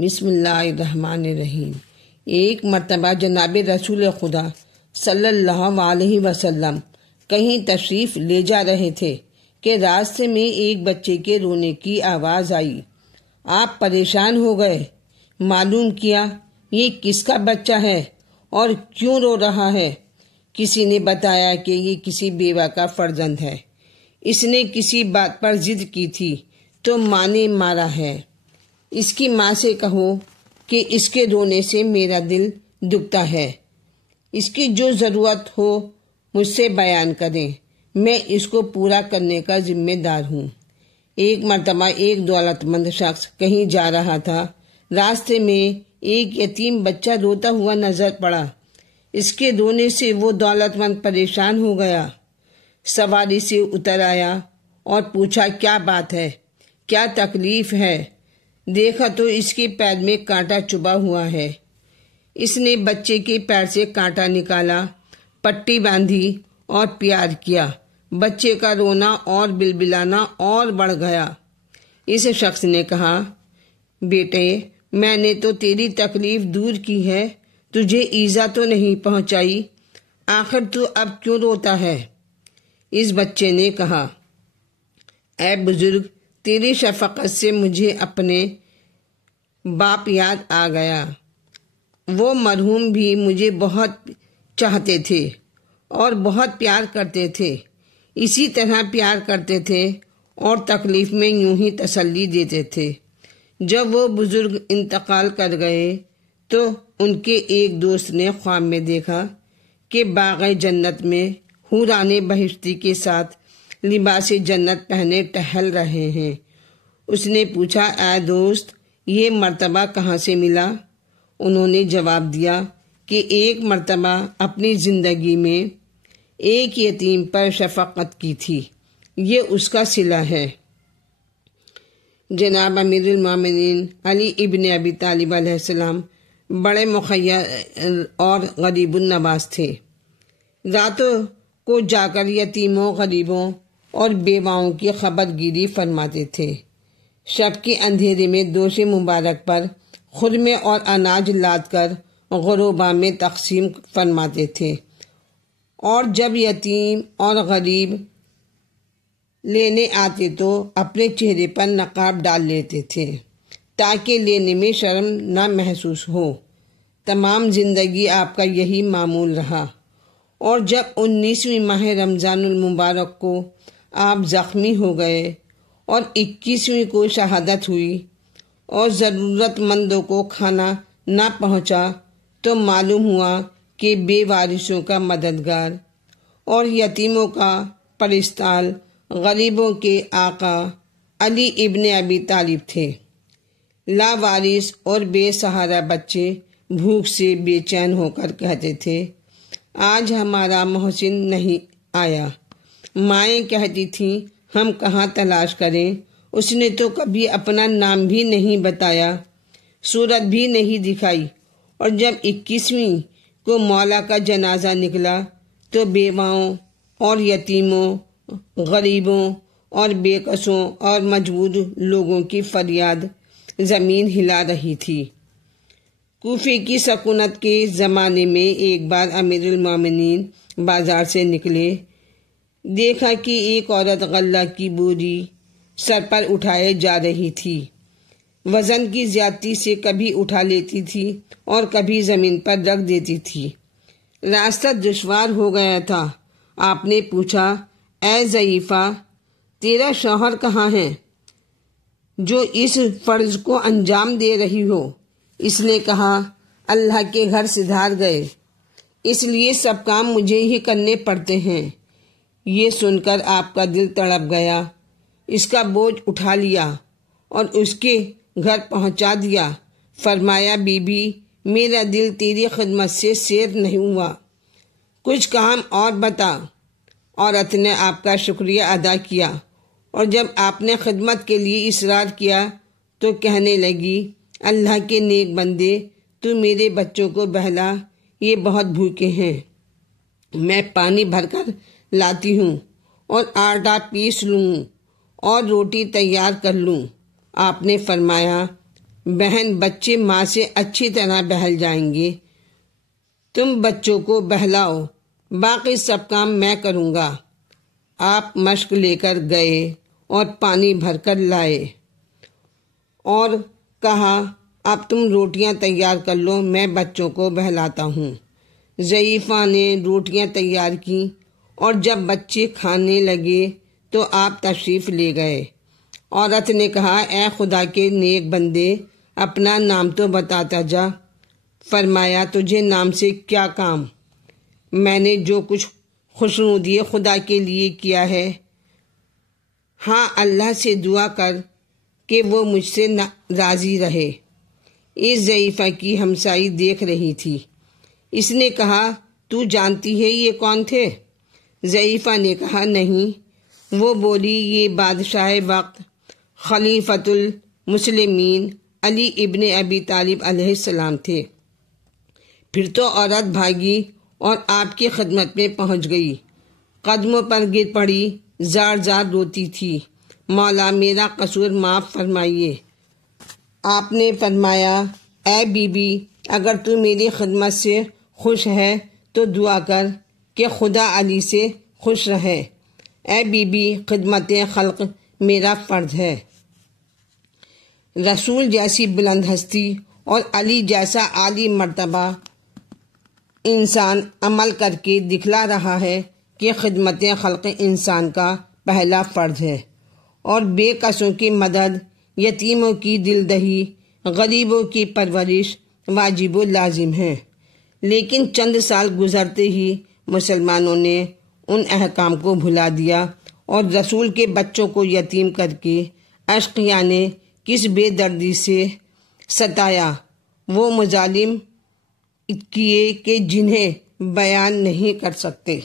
بسم اللہ الرحمن الرحیم۔ ایک مرتبہ جناب رسول خدا صلی اللہ علیہ وسلم کہیں تشریف لے جا رہے تھے کہ راستے میں ایک بچے کے رونے کی آواز آئی۔ آپ پریشان ہو گئے، معلوم کیا یہ کس کا بچہ ہے اور کیوں رو رہا ہے۔ کسی نے بتایا کہ یہ کسی بیوہ کا فرزند ہے، اس نے کسی بات پر ضد کی تھی تو ماں نے مارا ہے۔ اس کی ماں سے کہو کہ اس کے رونے سے میرا دل دکھتا ہے، اس کی جو ضرورت ہو مجھ سے بیان کریں، میں اس کو پورا کرنے کا ذمہ دار ہوں۔ ایک مرتبہ ایک دولت مند شخص کہیں جا رہا تھا، راستے میں ایک یتیم بچہ روتا ہوا نظر پڑا۔ اس کے رونے سے وہ دولت مند پریشان ہو گیا، سواری سے اتر آیا اور پوچھا کیا بات ہے، کیا تکلیف ہے۔ دیکھا تو اس کے پیر میں کانٹا چبھا ہوا ہے۔ اس نے بچے کے پیر سے کانٹا نکالا، پٹی باندھی اور پیار کیا۔ بچے کا رونا اور بلبلانا اور بڑھ گیا۔ اس شخص نے کہا، بیٹے میں نے تو تیری تکلیف دور کی ہے، تجھے ایذا تو نہیں پہنچائی، آخر تو اب کیوں روتا ہے؟ اس بچے نے کہا، اے بزرگ تیری شفقت سے مجھے اپنے باپ یاد آ گیا۔ وہ مرحوم بھی مجھے بہت چاہتے تھے اور بہت پیار کرتے تھے، اسی طرح پیار کرتے تھے اور تکلیف میں یوں ہی تسلی دیتے تھے۔ جب وہ بزرگ انتقال کر گئے تو ان کے ایک دوست نے خواب میں دیکھا کہ باغ جنت میں حوران بہشتی کے ساتھ لباس جنت پہنے ٹہل رہے ہیں۔ اس نے پوچھا، اے دوست یہ مرتبہ کہاں سے ملا؟ انہوں نے جواب دیا کہ ایک مرتبہ اپنی زندگی میں ایک یتیم پر شفقت کی تھی، یہ اس کا صلہ ہے۔ جناب امیر المومنین علی ابن ابی طالب علیہ السلام بڑے مخیر اور غریب النواز تھے۔ راتوں کو جا کر یتیموں، غریبوں اور بیواؤں کی خبر گیری فرماتے تھے۔ شب کے اندھیرے میں دوش مبارک پر خرمے اور اناج لاد کر غرباء میں تقسیم فرماتے تھے، اور جب یتیم اور غریب لینے آتے تو اپنے چہرے پر نقاب ڈال لیتے تھے تاکہ لینے میں شرم نہ محسوس ہو۔ تمام زندگی آپ کا یہی معمول رہا، اور جب 19ویں ماہ رمضان المبارک کو آپ زخمی ہو گئے اور 21ویں کو شہادت ہوئی اور ضرورت مندوں کو کھانا نہ پہنچا تو معلوم ہوا کہ بے وارثوں کا مددگار اور یتیموں کا پرستال غریبوں کے آقا علی ابن ابی طالب تھے۔ لا وارث اور بے سہارا بچے بھوک سے بے چین ہو کر کہتے تھے، آج ہمارا محسن نہیں آیا۔ مائیں کہتی تھیں، ہم کہاں تلاش کریں، اس نے تو کبھی اپنا نام بھی نہیں بتایا، صورت بھی نہیں دکھائی۔ اور جب 21ویں کو مولا کا جنازہ نکلا تو بیواؤں اور یتیموں، غریبوں اور بے کسوں اور مجبور لوگوں کی فریاد زمین ہلا رہی تھی۔ کوفے کی سکونت کے زمانے میں ایک بار امیر المومنین بازار سے نکلے، دیکھا کہ ایک عورت غلہ کی بوری سر پر اٹھائے جا رہی تھی۔ وزن کی زیادتی سے کبھی اٹھا لیتی تھی اور کبھی زمین پر رکھ دیتی تھی۔ راستہ دشوار ہو گیا تھا۔ آپ نے پوچھا، اے ضعیفہ تیرا شوہر کہاں ہے جو اس فرض کو انجام دے رہی ہو؟ اس نے کہا، اللہ کے گھر سدھار گئے، اس لیے سب کام مجھے ہی کرنے پڑتے ہیں۔ یہ سن کر آپ کا دل تڑپ گیا، اس کا بوجھ اٹھا لیا اور اس کے گھر پہنچا دیا۔ فرمایا، بی بی میرا دل تیری خدمت سے سیر نہیں ہوا، کچھ کام اور بتا۔ عورت نے آپ کا شکریہ ادا کیا، اور جب آپ نے خدمت کے لیے اصرار کیا تو کہنے لگی، اللہ کے نیک بندے تو میرے بچوں کو بہلا، یہ بہت بھوکے ہیں، میں پانی بھر کر لاتی ہوں اور آٹا پیس لوں اور روٹی تیار کر لوں۔ آپ نے فرمایا، بہن بچے ماں سے اچھی طرح بہل جائیں گے۔ تم بچوں کو بہلاؤ، باقی سب کام میں کروں گا۔ آپ مشق لے کر گئے اور پانی بھر کر لائے اور کہا اب تم روٹیاں تیار کر لو، میں بچوں کو بہلاتا ہوں۔ ضعیفہ نے روٹیاں تیار کیں اور جب بچے کھانے لگے تو آپ تشریف لے گئے۔ عورت نے کہا اے خدا کے نیک بندے، اپنا نام تو بتاتا جا۔ فرمایا تجھے نام سے کیا کام، میں نے جو کچھ خوشنودی خدا کے لیے کیا ہے۔ ہاں اللہ سے دعا کر کہ وہ مجھ سے راضی رہے۔ اس ضعیفہ کی ہمسائی دیکھ رہی تھی۔ اس نے کہا تو جانتی ہے یہ کون تھے؟ ضعیفہ نے کہا نہیں۔ وہ بولی یہ بادشاہ وقت خلیفۃ المسلمین علی ابن ابی طالب علیہ السلام تھے۔ پھر تو عورت بھاگی اور آپ کی خدمت میں پہنچ گئی، قدموں پر گر پڑی، زار زار روتی تھی، مولا میرا قصور معاف فرمائیے۔ آپ نے فرمایا اے بی بی، اگر تو میری خدمت سے خوش ہے تو دعا کر کہ خدا علی سے خوش رہے۔ اے بی بی، خدمت خلق میرا فرض ہے۔ رسول جیسی بلند ہستی اور علی جیسا عالی مرتبہ انسان عمل کر کے دکھلا رہا ہے کہ خدمت خلق انسان کا پہلا فرض ہے، اور بے کسوں کی مدد، یتیموں کی دلدہی، غریبوں کی پرورش واجب و لازم ہے۔ لیکن چند سال گزرتے ہی مسلمانوں نے ان احکام کو بھلا دیا اور رسول کے بچوں کو یتیم کر کے اشقیاء نے کس بے دردی سے ستایا، وہ مظالم کیے کہ جنہیں بیان نہیں کر سکتے۔